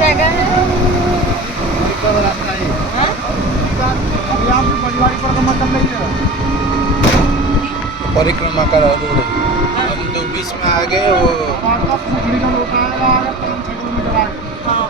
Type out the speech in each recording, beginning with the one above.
जगह है? हाँ? परिक्रमा का रोड है। हम तो बीच में आ गए वो हाँ,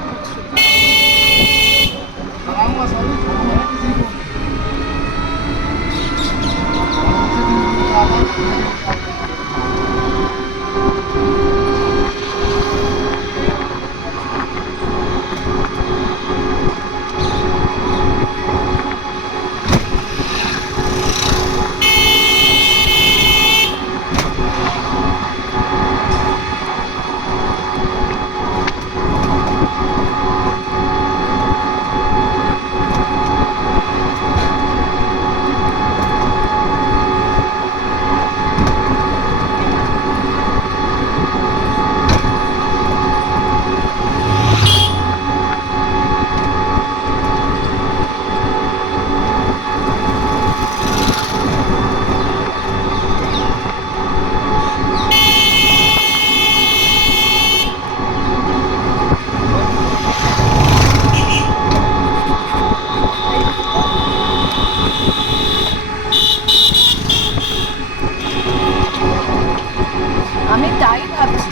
আমি তাই ভাবছি,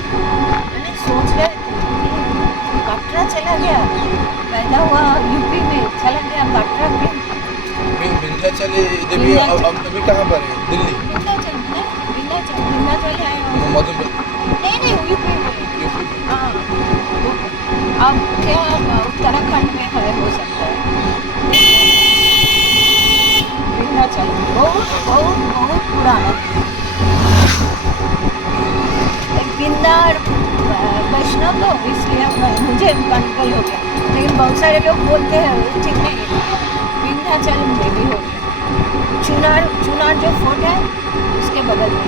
मैंने सोच रहे थे कि कटरा चला गया, पैदा हुआ यूपी में, चला गया कटरा के विंध्याचल इधर भी। अब अभी कहाँ पर है? दिल्ली? विंध्याचल है, विंध्याचल आए हो? मधुबन नहीं यूपी में। हाँ, अब क्या उत्तराखंड में है, हो सकता है विंध्याचल बहुत बहुत बहुत पुराना विंध्या और वैष्णव, तो इसलिए मुझे कन्फ्यूज हो गया, लेकिन बहुत सारे लोग बोलते हैं ठीक नहीं है, विंध्याचल में भी हो गया। चुनार जो फोर्ट है उसके बगल में।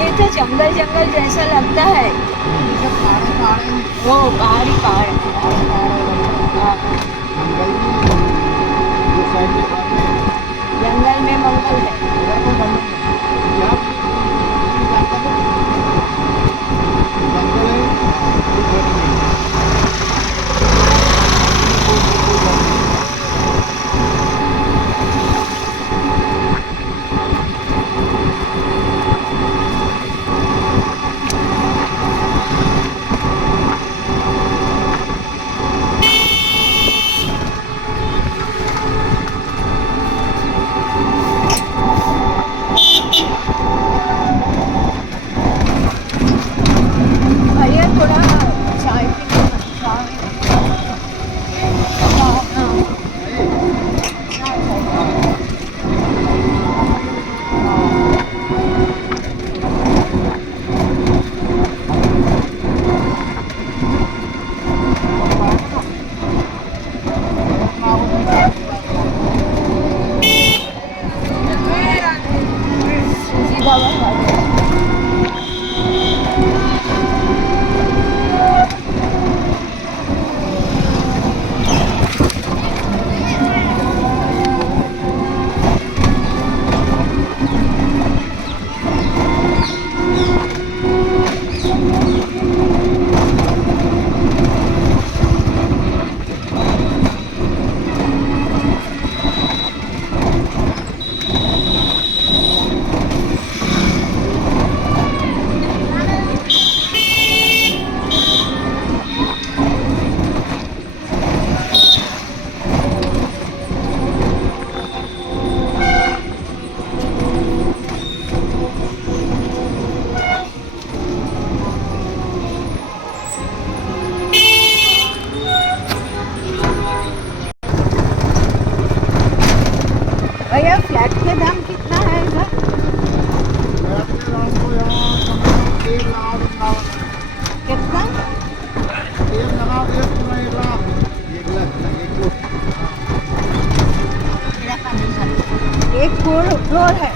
ये तो जंगल जंगल जैसा लगता है, वो पहाड़ी पहाड़। हाँ, जंगल में मंगल है। भैया थोड़ा चाय भैया फ्लैट का दाम कितना है इधर? कितना? एक फ्लोर है।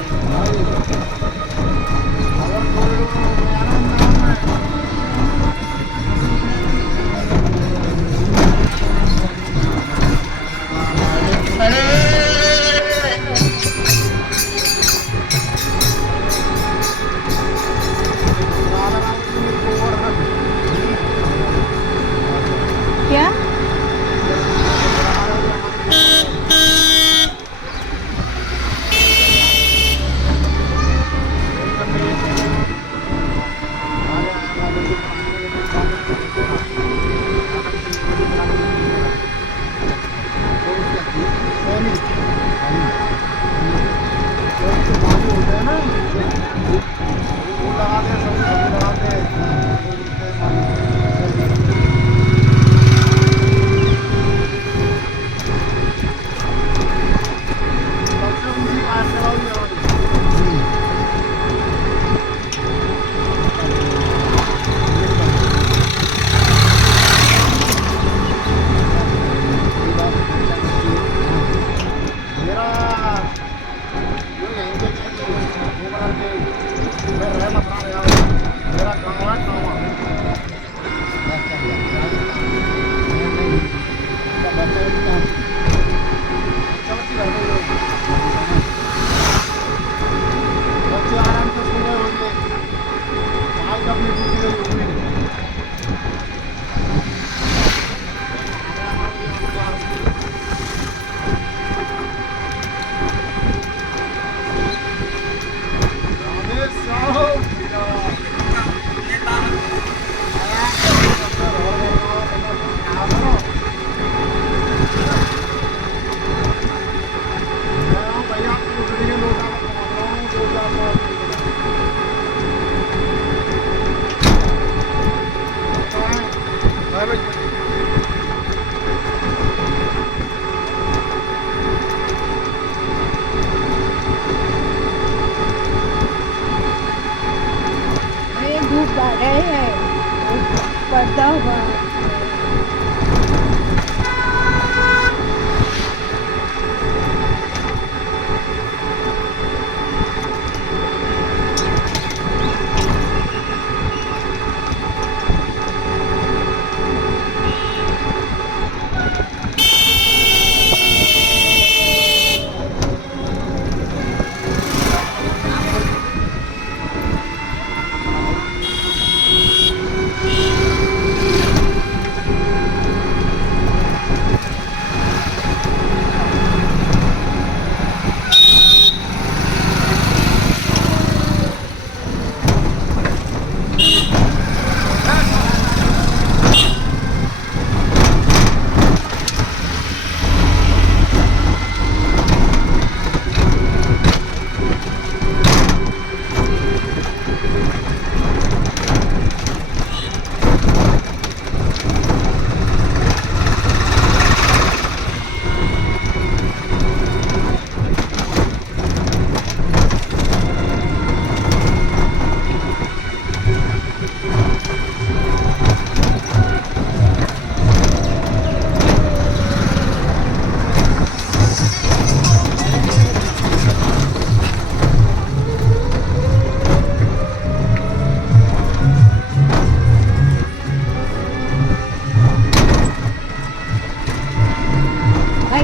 पर्दा हुआ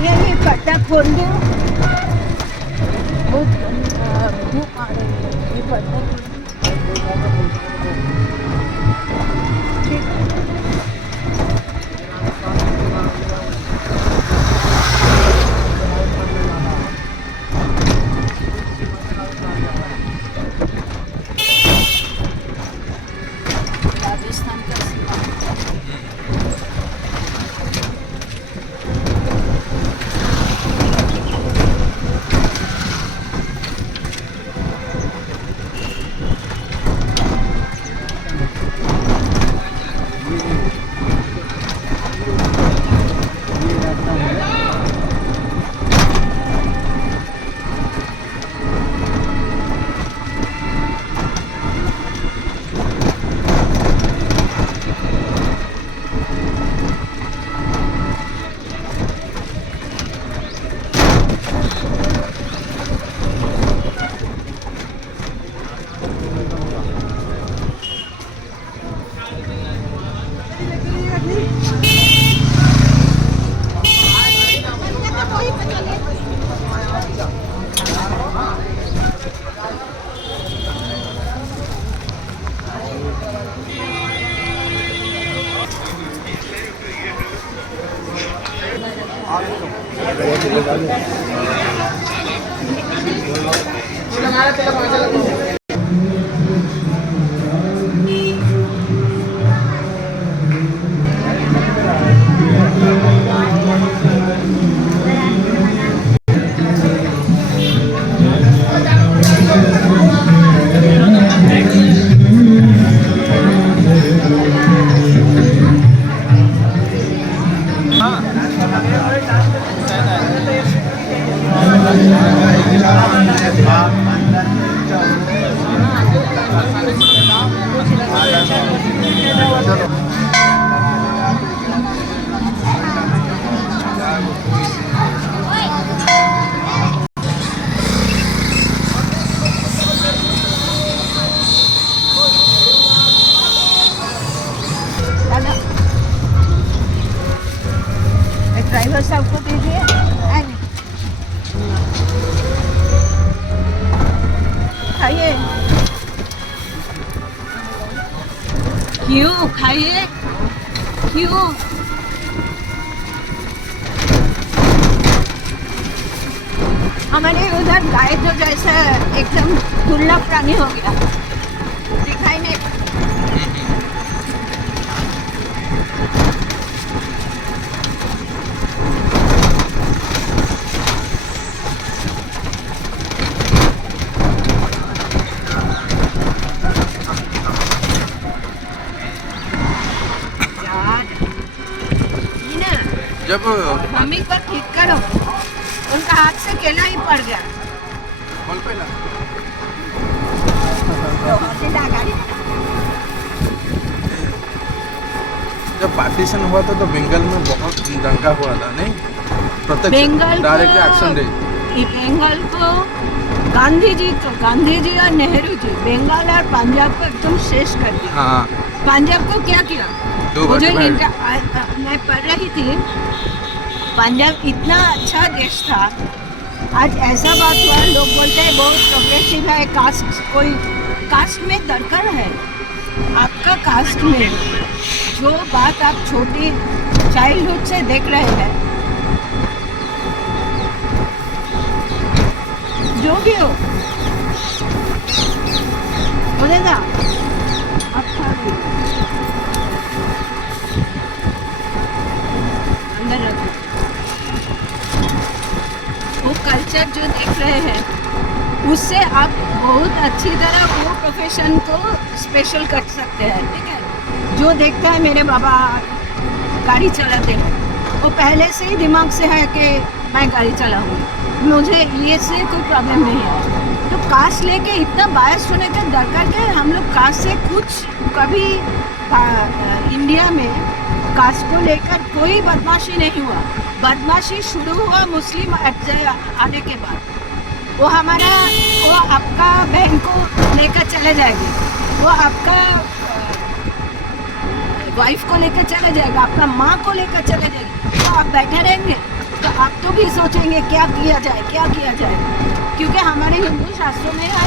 ये पर्दा खोल दो धूप आ रही है ये पर्दा ठीक है राजस्थान का सीमा ड्राइवर साहब को दीजिए खाइए क्यों खाइए क्यों हमारे उधर गाय तो जैसा एकदम दुर्लभ प्राणी हो गया दिखाई नहीं जब मम्मी को ठीक करो उनका हाथ से केला ही पड़ गया बोल पे ना सीधा गाड़ी जब पार्टीशन हुआ था तो बंगाल में बहुत दंगा हुआ था, नहीं? Bengal direct action day. Bengal को गांधी जी और नेहरू जी बंगाल और पंजाब को एकदम शेष कर दिया। हाँ, पंजाब को क्या किया? दो मुझे भाग मैं पढ़ रही थी, पंजाब इतना अच्छा देश था। आज ऐसा बात हुआ, लोग बोलते हैं बहुत प्रोग्रेसिव है, कास्ट में दरकार है। आपका कास्ट में जो बात आप छोटी चाइल्डहुड से देख रहे हैं, जो भी हो बोलेगा अच्छा भी अंदर रखो। वो कल्चर जो देख रहे हैं उससे आप बहुत अच्छी तरह वो प्रोफेशन को स्पेशल कर सकते हैं, ठीक है? जो देखता है मेरे बाबा गाड़ी चलाते हैं, वो पहले से ही दिमाग से है कि मैं गाड़ी चलाऊंगी, मुझे ये से कोई प्रॉब्लम नहीं है। तो कास्ट लेके इतना बायस होने का दरकार क्या है? हम लोग कास्ट से कुछ कभी इंडिया में कास्ट को लेकर कोई बदमाशी नहीं हुआ। बदमाशी शुरू हुआ मुस्लिम आने के बाद। वो आपका बहन को लेकर चले जाएगी, वो आपका वाइफ को लेकर चले जाएगा, आपका माँ को लेकर चले जाएगी। तो आप बैठे रहेंगे तो आप तो भी सोचेंगे क्या किया जाए, क्योंकि हमारे हिंदू शास्त्रों में है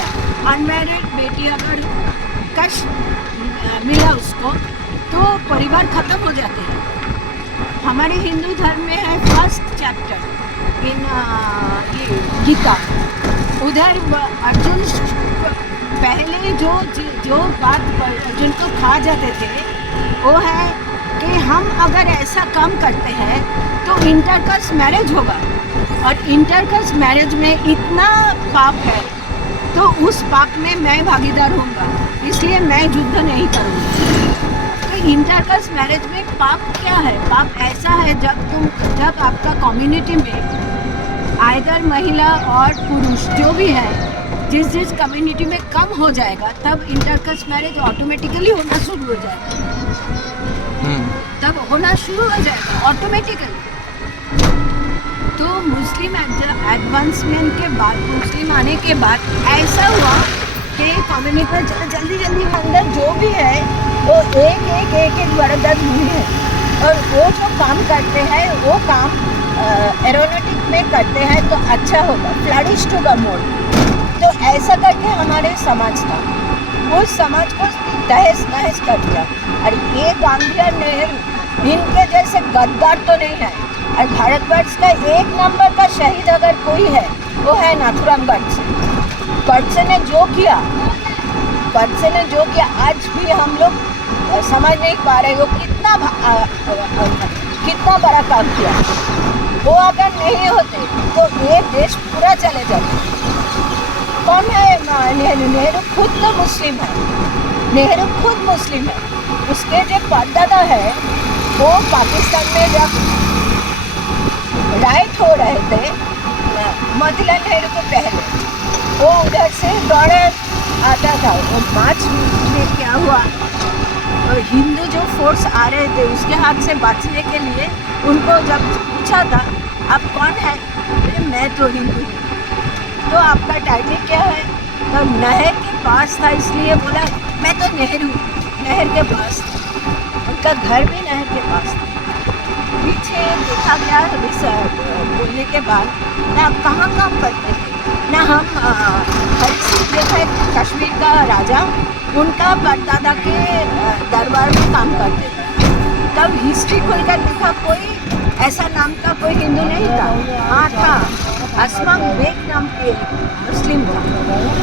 अनमैरिड बेटी अगर कष्ट मिला उसको तो परिवार खत्म हो जाते हैं। हमारे हिंदू धर्म में है फर्स्ट चैप्टर इन ये गीता, उधर अर्जुन पहले जो बात अर्जुन को खा जाते थे वो है कि हम अगर ऐसा काम करते हैं तो इंटरकास्ट मैरिज होगा, और इंटरकास्ट मैरिज में इतना पाप है तो उस पाप में मैं भागीदार होऊंगा, इसलिए मैं युद्ध नहीं करूँगा। तो इंटरकास्ट मैरिज में पाप क्या है? पाप ऐसा है जब आपका कम्युनिटी में आइदर महिला और पुरुष जो भी है जिस कम्युनिटी में कम हो जाएगा तब इंटरकास्ट मैरिज ऑटोमेटिकली होना शुरू हो जाएगा, तब होना शुरू हो जाएगा ऑटोमेटिकली। तो मुस्लिम एडवांसमेंट के बाद, मुस्लिम आने के बाद ऐसा हुआ कि कम्युनिटी में जल्दी अंदर जो भी है वो एक बरदस्त हुई है, और वो जो काम करते हैं वो काम एरोनॉटिक में करते हैं तो अच्छा होगा, फ्लरिश टू द मोर। तो ऐसा करके हमारे समाज था, उस समाज को तहस नहस कर दिया। और ये गांधी और नेहरू इनके जैसे गद्दार तो नहीं है। और भारतवर्ष का एक नंबर का शहीद अगर कोई है वो है नाथुराम गडसे। गडसे ने जो किया आज भी हम लोग समझ नहीं पा रहे वो कितना बड़ा काम किया। वो अगर नहीं होते तो ये देश पूरा चले जाता। कौन है नेहरू? नेहरू खुद तो मुस्लिम है, नेहरू खुद मुस्लिम है। उसके जो परदादा है वो पाकिस्तान में जब राइट हो रहे थे मोतीलाल नेहरू को पहले, वो उधर से दौड़े आता था। वो मार्च में क्या हुआ, हिंदू जो फोर्स आ रहे थे उसके हाथ से बचने के लिए उनको जब पूछा था आप कौन है, मैं तो हिंदू हूँ। तो आपका टाइटल क्या है? तो नहर के पास था इसलिए बोला मैं तो नेहरू, नहर के पास था। उनका घर भी नहर के पास था। पीछे देखा गया बोलने के बाद ना आप कहाँ काम करते थे, ना हम हरी सिंह देखा कश्मीर का राजा, उनका परदादा के दरबार में काम करते थे। तब हिस्ट्री खोलकर देखा कोई ऐसा नाम का कोई हिंदू नहीं था। हाँ था, असमा बेग नाम के मुस्लिम था।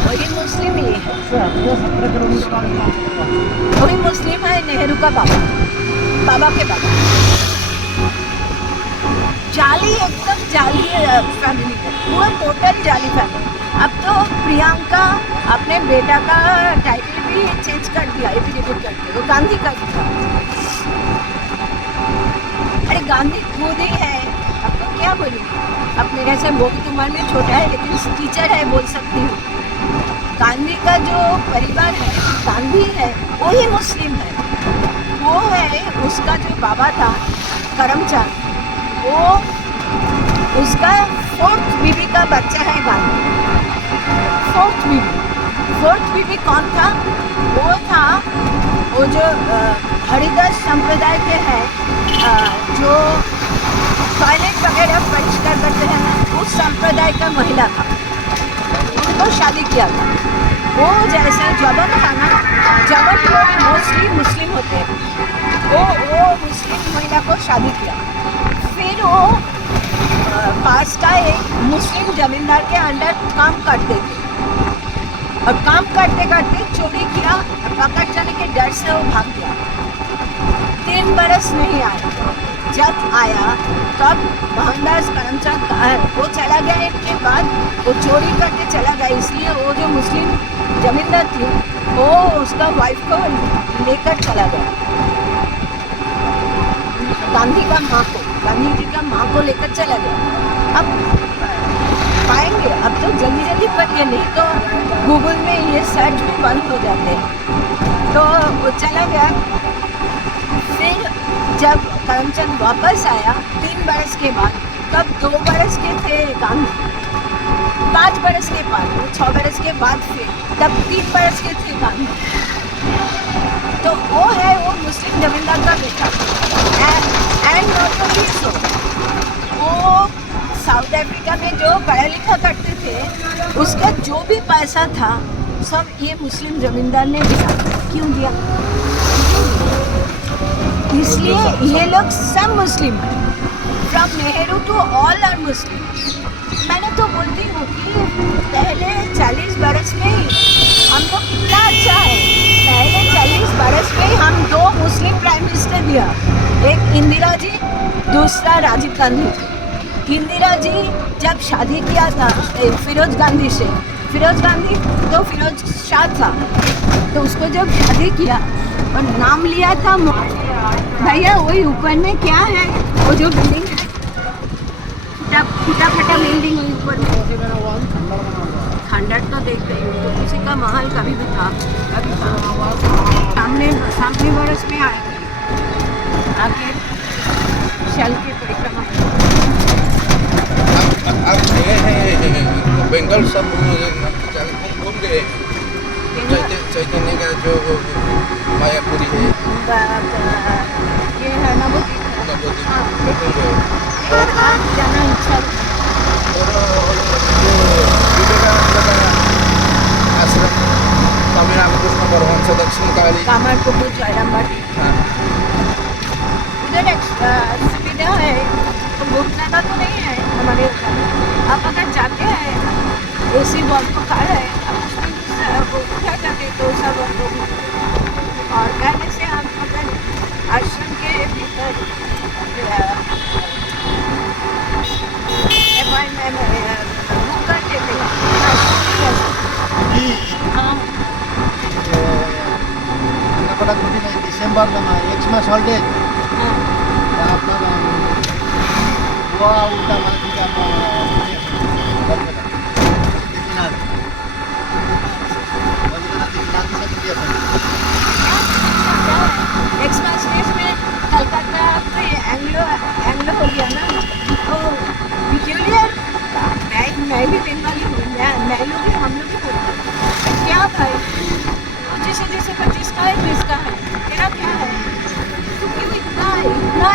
वही मुस्लिम ही है, वही मुस्लिम है नेहरू का बाबा के बाबा। जाली, एकदम जाली फैमिली है, पूरा टोटल जाली फैमिली। अब तो प्रियंका अपने बेटा का टाइटल भी चेंज कर दिया, एफिडेविट करके, वो गांधी का दिया। अरे गांधी खुद ही है, अब तो क्या बोलूँ। अब मेरे से बहुत उम्र में छोटा है लेकिन टीचर है, बोल सकती हूँ। गांधी का जो परिवार है, गांधी है, वही मुस्लिम है। वो है उसका जो बाबा था करमचंद, वो उसका 4th बीवी का बच्चा है गांधी। 4th बीवी कौन था? वो था वो जो हरिदास संप्रदाय के हैं, जो टॉयलेट वगैरह परिष्कार करते हैं ना, उस संप्रदाय का महिला था, उनको शादी किया था। वो जैसे जबन था ना, जबन लोग मोस्टली मुस्लिम होते हैं, वो मुस्लिम महिला को शादी किया। फिर वो पास का एक मुस्लिम जमींदार के अंडर काम करते थे, और काम करते करते चोरी किया, पकड़ जाने के डर से वो भाग गया। 3 बरस नहीं आया, जब आया तब मोहनदास करमचंद वो चला गया। इसके बाद वो चोरी करके चला गया, इसलिए वो जो मुस्लिम जमींदार थी वो उसका वाइफ को लेकर चला गया, गांधी जी का माँ को लेकर चला गया। अब पाएंगे, अब तो जल्दी जल्दी करिए, नहीं तो गूगल में ये सर्च भी बंद हो जाते हैं। तो वो चला गया। फिर जब करमचंद वापस आया 3 बरस के बाद, तब 2 बरस के थे गांधी, 5 बरस के बाद, 6 बरस के बाद फिर तब 3 बरस के थे गांधी। तो वो है वो मुस्लिम जमींदार का बेटा। एंड नॉट ओनली सो, वो साउथ अफ्रीका में जो पढ़ा लिखा करते थे, उसका जो भी पैसा था सब ये मुस्लिम जमींदार ने दिया। क्यों दिया? इसलिए ये लोग सब मुस्लिम हैं, from Nehru to all are Muslim. मैंने तो बोलती हूँ कि पहले 40 बरस में ही हम लोग कितना अच्छा है। पहले 40 बरस में ही हम 2 मुस्लिम प्राइम मिनिस्टर दिया, एक इंदिरा जी, दूसरा राजीव गांधी जी। इंदिरा जी जब शादी किया था फिरोज गांधी से, फिरोज गांधी तो फिरोज शाह था, तो उसको जब शादी किया और नाम लिया था भैया, वही ऊपर में क्या है, वो जो बिल्डिंग है, फटा फटा बिल्डिंग है ऊपर में, खंडर तो देख रही हूँ, तो किसी का महल कभी भी था, कभी था। सामने बरस में आके शल के परिक्रमा। अब ये है बंगाल सब घूम गए। चैतन्य का जो मायापुरी है, ये है नवोदित। जाना इच्छा। और विवेकानंद का आश्रम, तमिलनाडु कृष्ण परमहंस दक्षिण काली, कामारपुकुर जयरामबाटी, हाँ, उधर सुविधा है, तो बहुत ज़्यादा तो नहीं है हमारे उधर। आप अगर जाते हैं AC बॉल को खा रहे हैं, आप उसमें वो उठा जाते तो सब और पहले से हम अगर आश्रम के भीतर बुक करते थे। हाँ, डिसेंबर में एक्समास हॉलिडे हाँ, वहाँ पर गोवा उल्टा एक्सप्रेस डेज में कलकत्ता पे एंग्लो हो गया ना, तो पिक्यूलियर। मैं भी बंगाली हूँ, मैं लोग भी, हम लोग भी बोलते हैं क्या भाई, जैसे 25 का है 30 का है, तेरा क्या है, तो क्यों इतना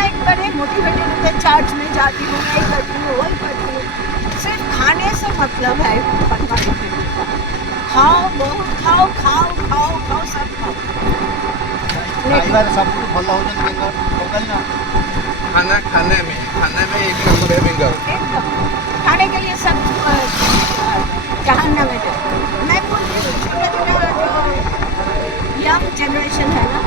एक बड़े मोटिवेटेड होते हैं, चार्ज में जाती हूँ, यही करती हूँ, वही करती हूँ। सिर्फ खाने से मतलब है बंगाली में, खाओ बहुत खाओ, सब खाओ। खाइबार सब भल हो बंगाली ना खाने में एक नंबर है बंगाल। एकदम खाने के लिए सब जहन्नम है। मैं बोलती हूँ छोटा जो यंग जनरेशन है ना,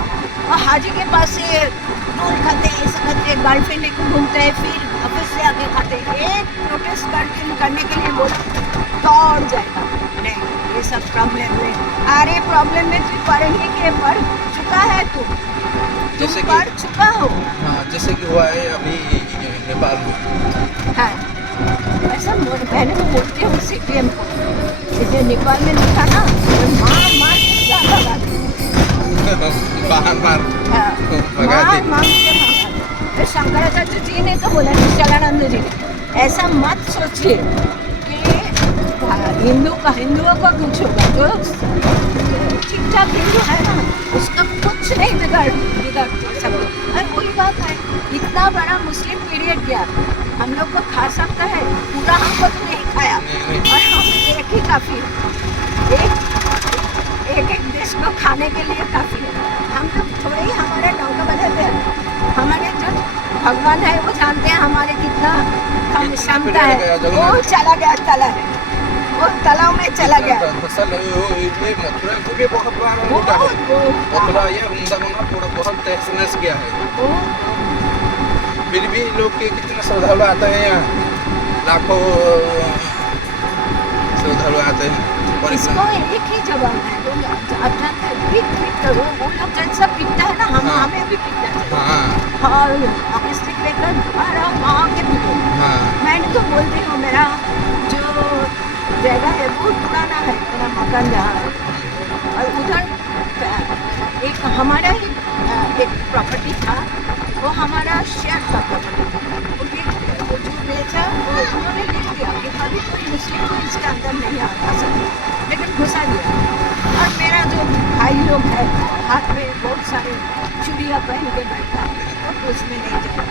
और हाजी के पास से रोल खाते हैं, ऐसा करते हैं, गर्लफ्रेंड लेकर घूमते हैं, फिर ऑफिस से आके खाते हैं। एक प्रोटेस्ट करने के लिए बोला दौड़ जाएगा। नहीं, ये सब प्रॉब्लम है। अरे प्रॉब्लम में तू पढ़ने के पढ़ चुका है, तुम पढ़ चुका हो। हाँ, जैसे कि हुआ है अभी नेपाल में। हाँ, ऐसा मैंने तो बोलती हूँ CPM को, जो नेपाल में नहीं था ना, मार के ज़्यादा बात बाहर हाँ, भगा मार दी। मार के भगा दी। फिर शंकराचार्य जी ने तो बोला, निश्चलानंद जी ने, ऐसा मत सोचिए कि हिंदुओं को कुछ होगा। जो ठीक ठाक हिंदू है ना, उसका कुछ नहीं बिगड़ सकता। और वही बात है, इतना बड़ा मुस्लिम पीरियड गया, हम लोग को खा सकता है पूरा, हमको तो नहीं खाया। और हम एक ही काफ़ी है, एक देश को खाने के लिए काफ़ी है। हम लोग थोड़े ही हमारे डॉक्टर बदलते हैं। हमारे जो भगवान है वो जानते हैं हमारे कितना कम क्षमता है। वो चला गया तला है, वो तलाव में चला गया। फसल ये मथुरा को भी बहुत बार लूटा है। मथुरा ये वृंदावन पूरा बहुत तहस नहस गया है। फिर भी लोग के कितने श्रद्धालु आते हैं यहाँ, लाखों श्रद्धालु आते हैं। इसको एक ही जवाब है, वो लोग जैसा पीटता है ना, हाँ। हमें भी पीटना चाहिए। हाँ और ऑकेस्ट्रिक लेकर दोबारा वहाँ के पीटो। हाँ मैंने तो बोलती हूँ, मेरा जो जगह है बहुत पुराना है, मेरा मकान जहाँ है, और उधर एक हमारा ही एक प्रॉपर्टी था, वो हमारा शेयर का प्रॉपर्टी था। वो जो बेचा वो उन्होंने लिख दिया कि अभी कोई मुस्लिम को इसके अंदर नहीं आ सकता, लेकिन घुसा दिया। और मेरा जो भाई लोग है, हाथ में बहुत सारे चूड़ियाँ पहन के बैठा है, तो उसमें नहीं जाएगा।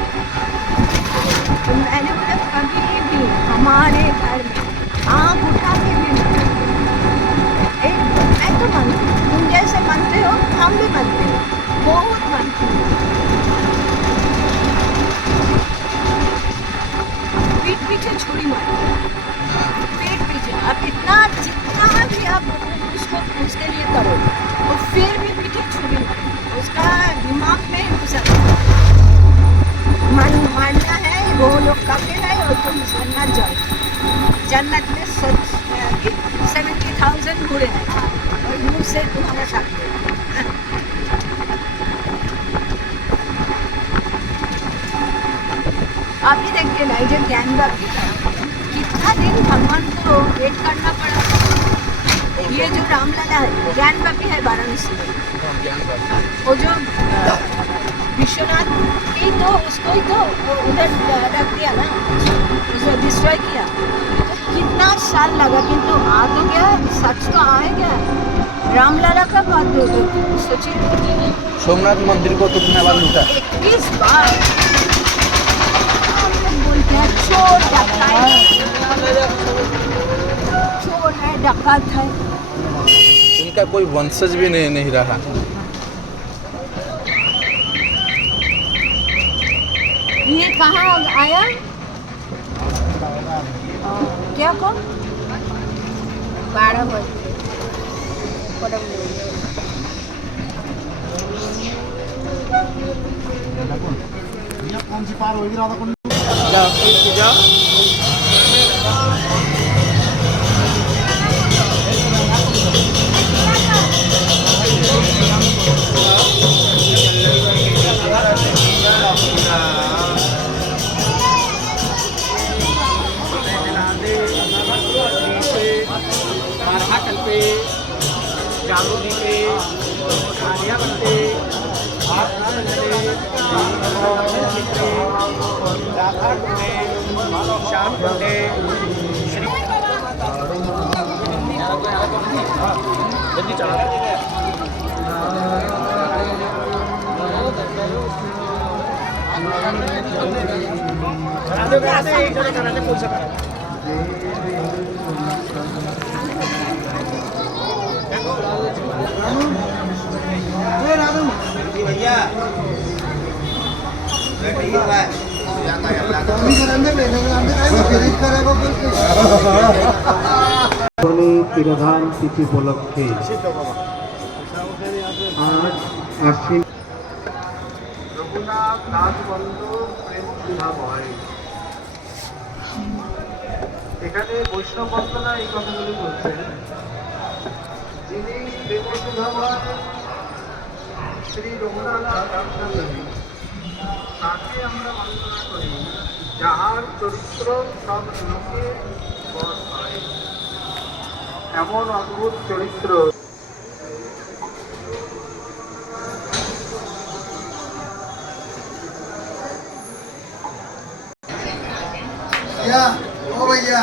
तो मैंने बोला कभी भी हमारे घर में आँख उठा के भी नहीं। मैं तो मानती हूँ, तुम जैसे मानते हो हम भी मानते हो, बहुत मानते हो। पीठ पीछे छुरी मारो, पीठ पीछे। अब जितना भी आप उसके लिए करो, तो फिर भी पीछे छुरी मारो, उसका दिमाग में घुसा। मानना है वो लोग काफिर है और तुम जन्नत जाओ। जन्नत में 70,000 घोड़े हैं और मुँह से तुम्हारा साथ है। आप ही देखिए ना, जो ज्ञानवापी था, कितना दिन भगवान को वेट करना पड़ा। ये जो रामलला है, ज्ञानवापी है वाराणसी में, वो जो विश्वनाथ की तो उसको ही तो उधर रख दिया ना, उसको डिस्ट्रॉय किया। तो कितना साल लगा, किंतु आ तो गया, सच तो आ गया। रामलला का बात सोचिए, सोमनाथ मंदिर को कितने बार लूटा? 21 बार। बोलते हैं चोर है, डकैत है। उनका कोई वंशज भी नहीं रहा। ये कहाँ आया? क्या को 12 बजे कौन सी पार होगी राधा कुंड? তিরোধান তিথি উপলক্ষে আজ আশ্বিন রঘুনাথ দাসবন্ধু প্রেম বিভাময়। এখানে বৈষ্ণব বন্দনা এই কথাগুলি বলছেন, যিনি প্রেম বিভাময় শ্রী রঘুনাথ দাসবন্ধু, তাকে আমরা বন্দনা করি, যাহার চরিত্র সব লোকে বর হয়। এমন অদ্ভুত চরিত্র भैया ओ भैया